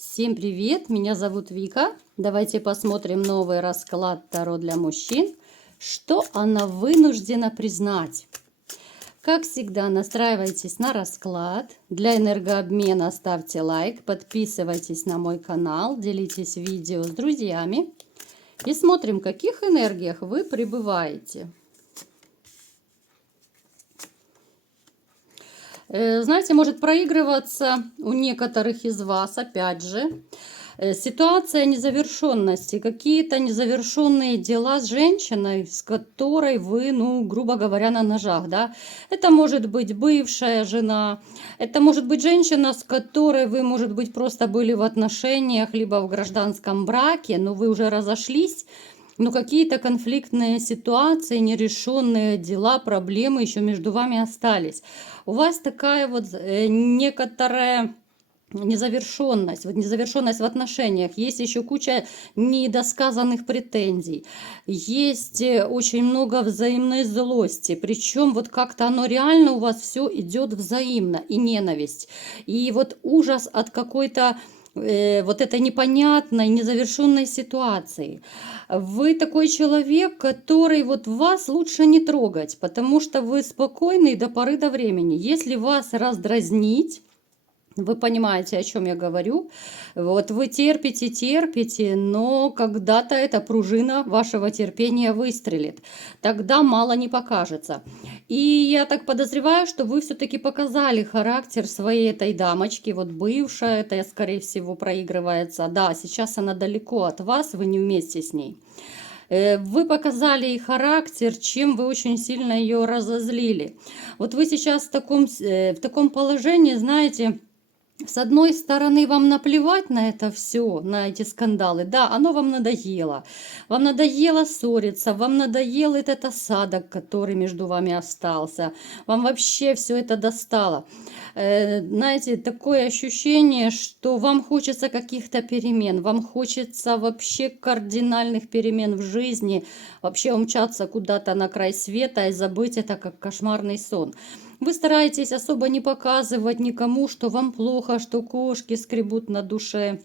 Всем привет, меня зовут Вика. Давайте посмотрим новый расклад Таро для мужчин. Что она вынуждена признать? Как всегда, настраивайтесь на расклад. Для энергообмена ставьте лайк, подписывайтесь на мой канал, делитесь видео с друзьями. И смотрим, в каких энергиях вы пребываете. Знаете, может проигрываться у некоторых из вас, опять же, ситуация незавершенности, какие-то незавершенные дела с женщиной, с которой вы, грубо говоря, на ножах, да. Это может быть бывшая жена, это может быть женщина, с которой вы, может быть, просто были в отношениях, либо в гражданском браке, но вы уже разошлись. Но какие-то конфликтные ситуации, нерешенные дела, проблемы еще между вами остались. У вас такая вот некоторая незавершенность, вот незавершенность в отношениях, есть еще куча недосказанных претензий, есть очень много взаимной злости, причем вот как-то оно реально у вас все идет взаимно, и ненависть, и вот ужас от какой-то вот этой непонятной, незавершенной ситуации. Вы такой человек, который вот вас лучше не трогать, потому что вы спокойный до поры до времени. Если вас раздразнить, вы понимаете, о чем я говорю. Вот вы терпите, но когда-то эта пружина вашего терпения выстрелит. Тогда мало не покажется. И я так подозреваю, что вы все-таки показали характер своей этой дамочки. Вот бывшая, это, скорее всего, проигрывается. Да, сейчас она далеко от вас, вы не вместе с ней. Вы показали ей характер, чем вы очень сильно ее разозлили. Вот вы сейчас в таком положении, знаете... С одной стороны, вам наплевать на это все, на эти скандалы. Да, оно вам надоело. Вам надоело ссориться, вам надоел этот осадок, который между вами остался. Вам вообще все это достало. Знаете, такое ощущение, что вам хочется каких-то перемен, вам хочется вообще кардинальных перемен в жизни, вообще умчаться куда-то на край света и забыть это как кошмарный сон. Вы стараетесь особо не показывать никому, что вам плохо, что кошки скребут на душе.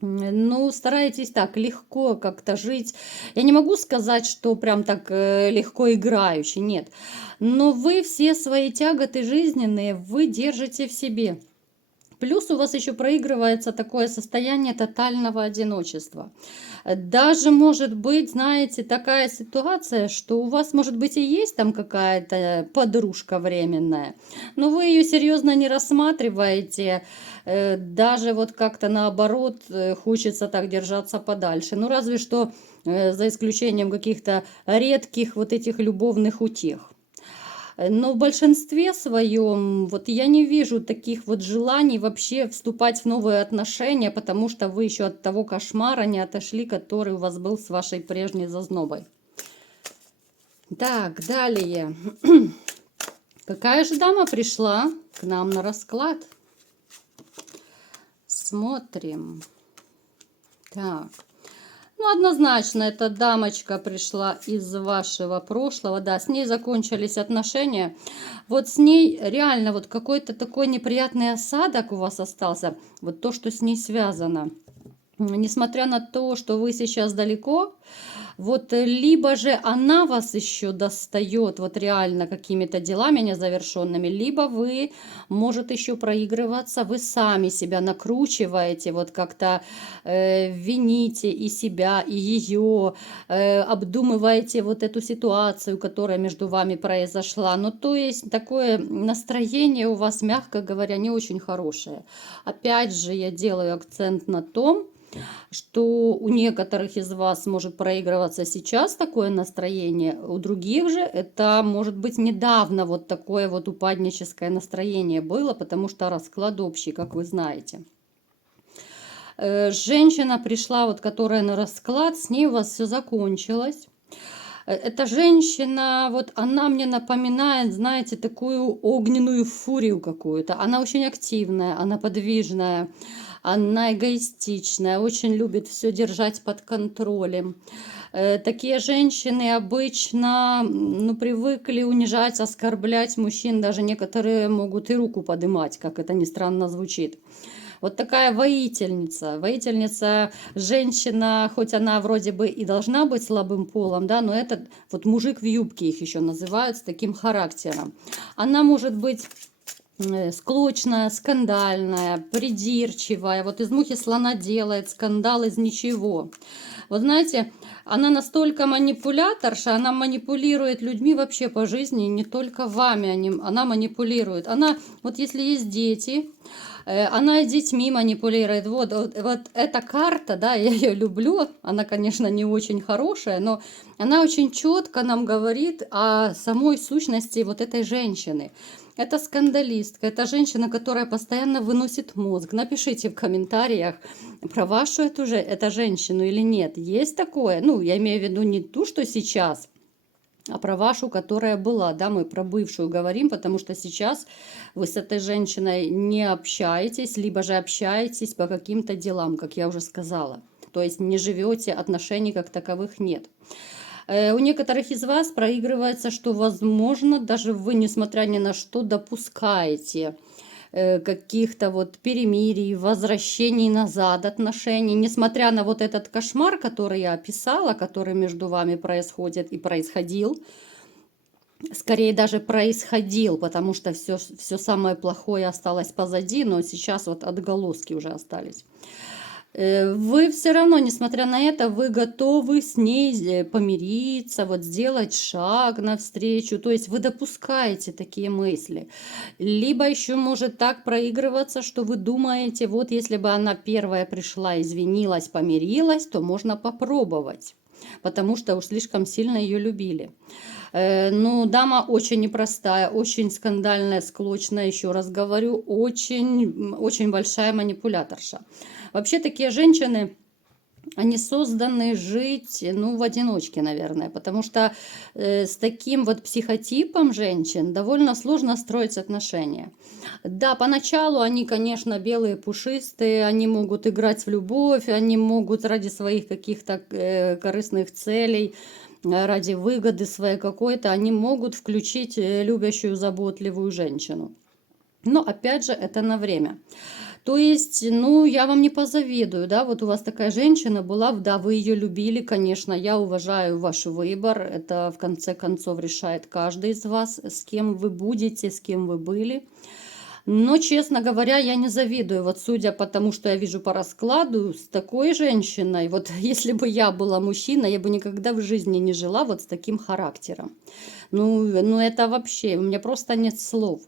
Ну, стараетесь так легко как-то жить. Я не могу сказать, что прям так легко играюще, нет. Но вы все свои тяготы жизненные, вы держите в себе. Плюс у вас еще проигрывается такое состояние тотального одиночества. Даже может быть, знаете, такая ситуация, что у вас, может быть, и есть там какая-то подружка временная, но вы ее серьезно не рассматриваете, даже вот как-то наоборот хочется так держаться подальше. Ну, разве что за исключением каких-то редких вот этих любовных утех. Но в большинстве своем вот я не вижу таких вот желаний вообще вступать в новые отношения, потому что вы еще от того кошмара не отошли, который у вас был с вашей прежней зазнобой. Так, далее. Какая же дама пришла к нам на расклад? Смотрим. Так. Ну, однозначно, эта дамочка пришла из вашего прошлого, да, с ней закончились отношения. Вот с ней реально вот какой-то такой неприятный осадок у вас остался, вот то, что с ней связано. Несмотря на то, что вы сейчас далеко, вот либо же она вас еще достает вот реально какими-то делами незавершенными, либо вы, может еще проигрываться, вы сами себя накручиваете, вот как-то вините и себя, и ее, обдумываете вот эту ситуацию, которая между вами произошла. Ну, то есть такое настроение у вас, мягко говоря, не очень хорошее. Опять же, я делаю акцент на том, что у некоторых из вас может проигрываться сейчас такое настроение, у других же это может быть недавно вот такое вот упадническое настроение было, потому что расклад общий, как вы знаете. Женщина пришла, вот которая на расклад, с ней у вас все закончилось. Эта женщина, вот она мне напоминает, знаете, такую огненную фурию какую-то. Она очень активная, она подвижная, она эгоистичная, очень любит все держать под контролем. Такие женщины обычно, привыкли унижать, оскорблять мужчин. Даже некоторые могут и руку поднимать, как это ни странно звучит. Вот такая воительница. Воительница, женщина, хоть она вроде бы и должна быть слабым полом, да, но это вот мужик в юбке их еще называют с таким характером. Она может быть склочная, скандальная, придирчивая. Вот из мухи слона делает скандал из ничего. Вот знаете, она настолько манипуляторша, она манипулирует людьми вообще по жизни, не только вами она манипулирует. Она, вот если есть дети, она и детьми манипулирует. Вот эта карта, да, я ее люблю. Она, конечно, не очень хорошая, но она очень четко нам говорит о самой сущности вот этой женщины. Это скандалистка, это женщина, которая постоянно выносит мозг. Напишите в комментариях про вашу эту женщину или нет. Есть такое? Ну, я имею в виду не ту, что сейчас, а про вашу, которая была, да, мы про бывшую говорим, потому что сейчас вы с этой женщиной не общаетесь, либо же общаетесь по каким-то делам, как я уже сказала. То есть не живете, отношений как таковых нет. У некоторых из вас проигрывается, что, возможно, даже вы, несмотря ни на что, допускаете каких-то вот перемирий, возвращений назад отношений, несмотря на вот этот кошмар, который я описала, который между вами происходит и происходил, скорее даже происходил, потому что все самое плохое осталось позади, но сейчас вот отголоски уже остались. Вы все равно, несмотря на это, вы готовы с ней помириться, вот сделать шаг навстречу. То есть вы допускаете такие мысли. Либо еще может так проигрываться, что вы думаете, вот если бы она первая пришла, извинилась, помирилась, то можно попробовать, потому что уж слишком сильно ее любили. Ну, дама очень непростая, очень скандальная, склочная, еще раз говорю, очень, очень большая манипуляторша. Вообще такие женщины, они созданы жить, ну, в одиночке, наверное, потому что с таким вот психотипом женщин довольно сложно строить отношения. Да, поначалу они, конечно, белые, пушистые, они могут играть в любовь, они могут ради своих каких-то корыстных целей, ради выгоды своей какой-то, они могут включить любящую, заботливую женщину. Но опять же, это на время. То есть, ну, я вам не позавидую, да, вот у вас такая женщина была, да, вы ее любили, конечно, я уважаю ваш выбор, это в конце концов решает каждый из вас, с кем вы будете, с кем вы были. Но, честно говоря, я не завидую, вот судя по тому, что я вижу по раскладу, с такой женщиной, вот если бы я была мужчина, я бы никогда в жизни не жила вот с таким характером. Ну это вообще, у меня просто нет слов.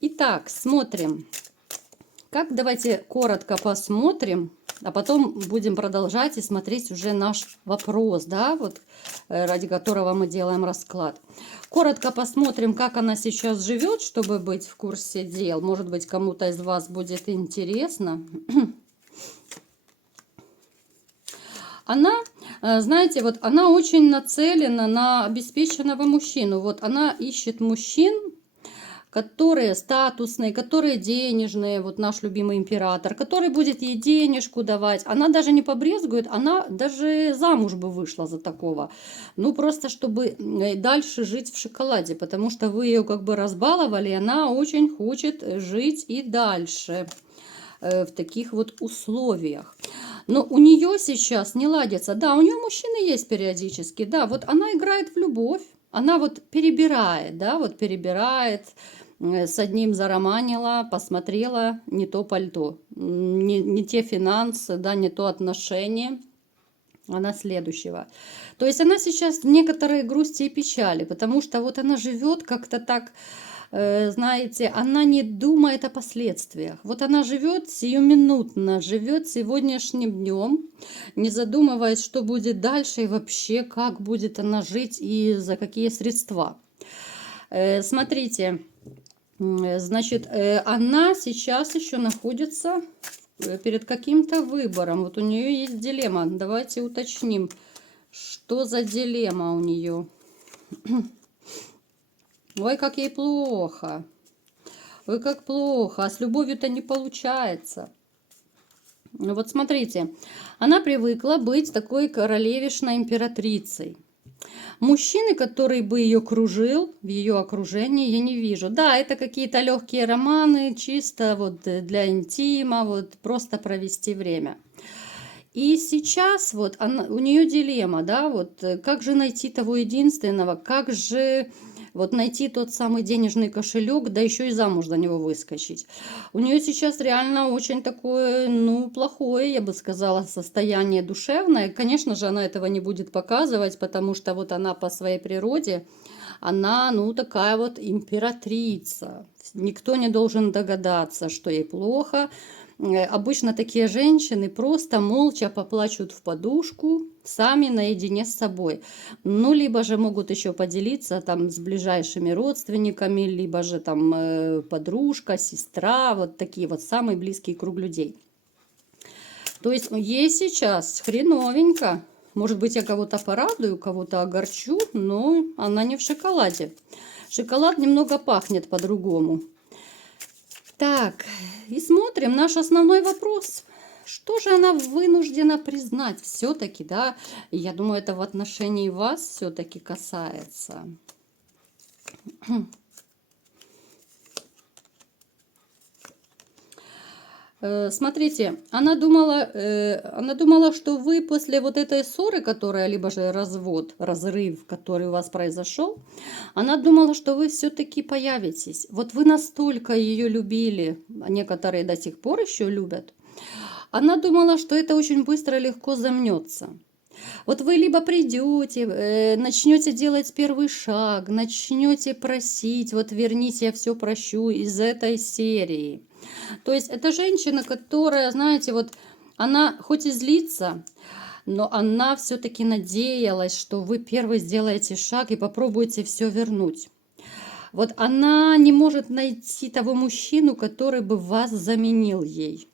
Итак, смотрим. Давайте коротко посмотрим, а потом будем продолжать и смотреть уже наш вопрос, да, вот ради которого мы делаем расклад. Коротко посмотрим, как она сейчас живет, чтобы быть в курсе дел. Может быть, кому-то из вас будет интересно. Она, знаете, вот она очень нацелена на обеспеченного мужчину. Вот она ищет мужчин, которые статусные, которые денежные, вот наш любимый император, который будет ей денежку давать. Она даже не побрезгует, она даже замуж бы вышла за такого. Ну, просто чтобы дальше жить в шоколаде, потому что вы ее как бы разбаловали, и она очень хочет жить и дальше в таких вот условиях. Но у нее сейчас не ладится. Да, у нее мужчины есть периодически, да, вот она играет в любовь. Она вот перебирает, да, вот перебирает, с одним зароманила, посмотрела, не то пальто, не те финансы, да, не то отношение, она следующего. То есть она сейчас в некоторой грусти и печали, потому что вот она живет как-то так, знаете, она не думает о последствиях. Вот она живет сиюминутно, живет сегодняшним днем, не задумываясь, что будет дальше и вообще, как будет она жить и за какие средства. Смотрите, значит, она сейчас еще находится перед каким-то выбором. Вот у нее есть дилемма. Давайте уточним, что за дилемма у нее. Ой, как ей плохо. Ой, как плохо. А с любовью-то не получается. Вот смотрите, она привыкла быть такой королевишной императрицей. Мужчины, который бы ее кружил в ее окружении, я не вижу. Да, это какие-то легкие романы, чисто вот для интима, вот просто провести время. И сейчас вот у нее дилемма, да, вот как же найти того единственного, как же вот найти тот самый денежный кошелек, да еще и замуж за него выскочить. У нее сейчас реально очень такое, ну, плохое, я бы сказала, состояние душевное. Конечно же, она этого не будет показывать, потому что вот она по своей природе, она, ну, такая вот императрица. Никто не должен догадаться, что ей плохо. Обычно такие женщины просто молча поплачут в подушку, сами наедине с собой. Ну, либо же могут еще поделиться там с ближайшими родственниками, либо же там подружка, сестра, вот такие вот самый близкий круг людей. То есть ей сейчас хреновенько. Может быть, я кого-то порадую, кого-то огорчу, но она не в шоколаде. Шоколад немного пахнет по-другому. Так, и смотрим наш основной вопрос. Что же она вынуждена признать все-таки, да? Я думаю, это в отношении вас все-таки касается. Смотрите, она думала, что вы после вот этой ссоры, которая, либо же развод, разрыв, который у вас произошел, она думала, что вы все-таки появитесь. Вот вы настолько ее любили, а некоторые до сих пор еще любят. Она думала, что это очень быстро и легко замнется. Вот вы либо придете, начнете делать первый шаг, начнете просить, вот верните, я все прощу из этой серии. То есть это женщина, которая, знаете, вот она хоть и злится, но она все-таки надеялась, что вы первый сделаете шаг и попробуете все вернуть. Вот она не может найти того мужчину, который бы вас заменил ей.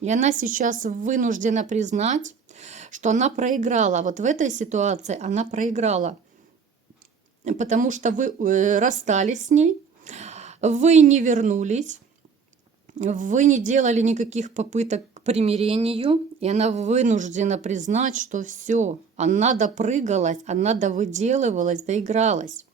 И она сейчас вынуждена признать, что она проиграла. Вот в этой ситуации она проиграла. Потому что вы расстались с ней, вы не вернулись, вы не делали никаких попыток к примирению, и она вынуждена признать, что все, она допрыгалась, она довыделывалась, доигралась.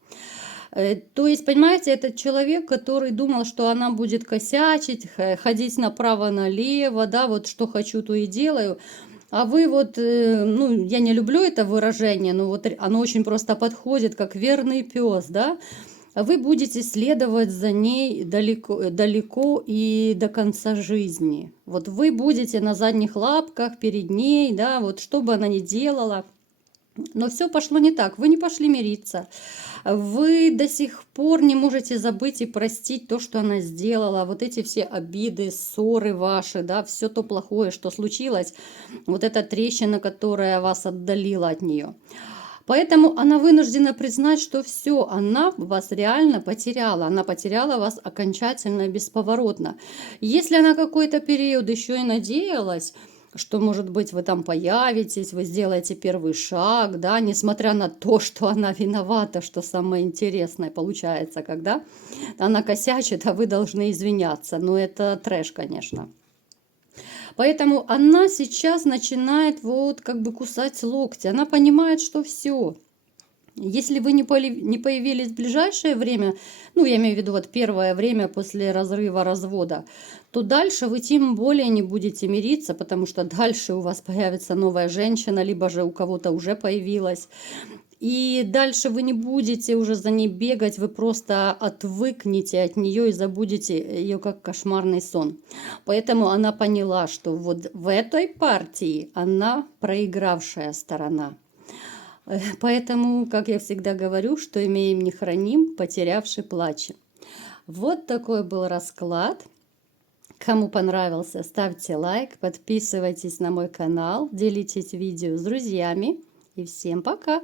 То есть, понимаете, этот человек, который думал, что она будет косячить, ходить направо-налево, да, вот что хочу, то и делаю. А вы вот, ну, я не люблю это выражение, но вот оно очень просто подходит, как верный пес, да. Вы будете следовать за ней далеко, далеко и до конца жизни. Вот вы будете на задних лапках перед ней, да, вот что бы она ни делала. Но все пошло не так, вы не пошли мириться. Вы до сих пор не можете забыть и простить то, что она сделала. Вот эти все обиды, ссоры ваши, да, все то плохое, что случилось. Вот эта трещина, которая вас отдалила от нее. Поэтому она вынуждена признать, что все, она вас реально потеряла. Она потеряла вас окончательно и бесповоротно. Если она какой-то период еще и надеялась, что, может быть, вы там появитесь, вы сделаете первый шаг, да, несмотря на то, что она виновата, что самое интересное получается, когда она косячит, а вы должны извиняться. Ну, это трэш, конечно. Поэтому она сейчас начинает вот как бы кусать локти. Она понимает, что все. Если вы не появились в ближайшее время, ну, я имею в виду вот первое время после разрыва, развода, то дальше вы тем более не будете мириться, потому что дальше у вас появится новая женщина, либо же у кого-то уже появилась. И дальше вы не будете уже за ней бегать, вы просто отвыкнете от нее и забудете ее как кошмарный сон. Поэтому она поняла, что вот в этой партии она проигравшая сторона. Поэтому, как я всегда говорю, что имеем не храним, потерявший плачем. Вот такой был расклад. Кому понравился, ставьте лайк, подписывайтесь на мой канал, делитесь видео с друзьями. И всем пока!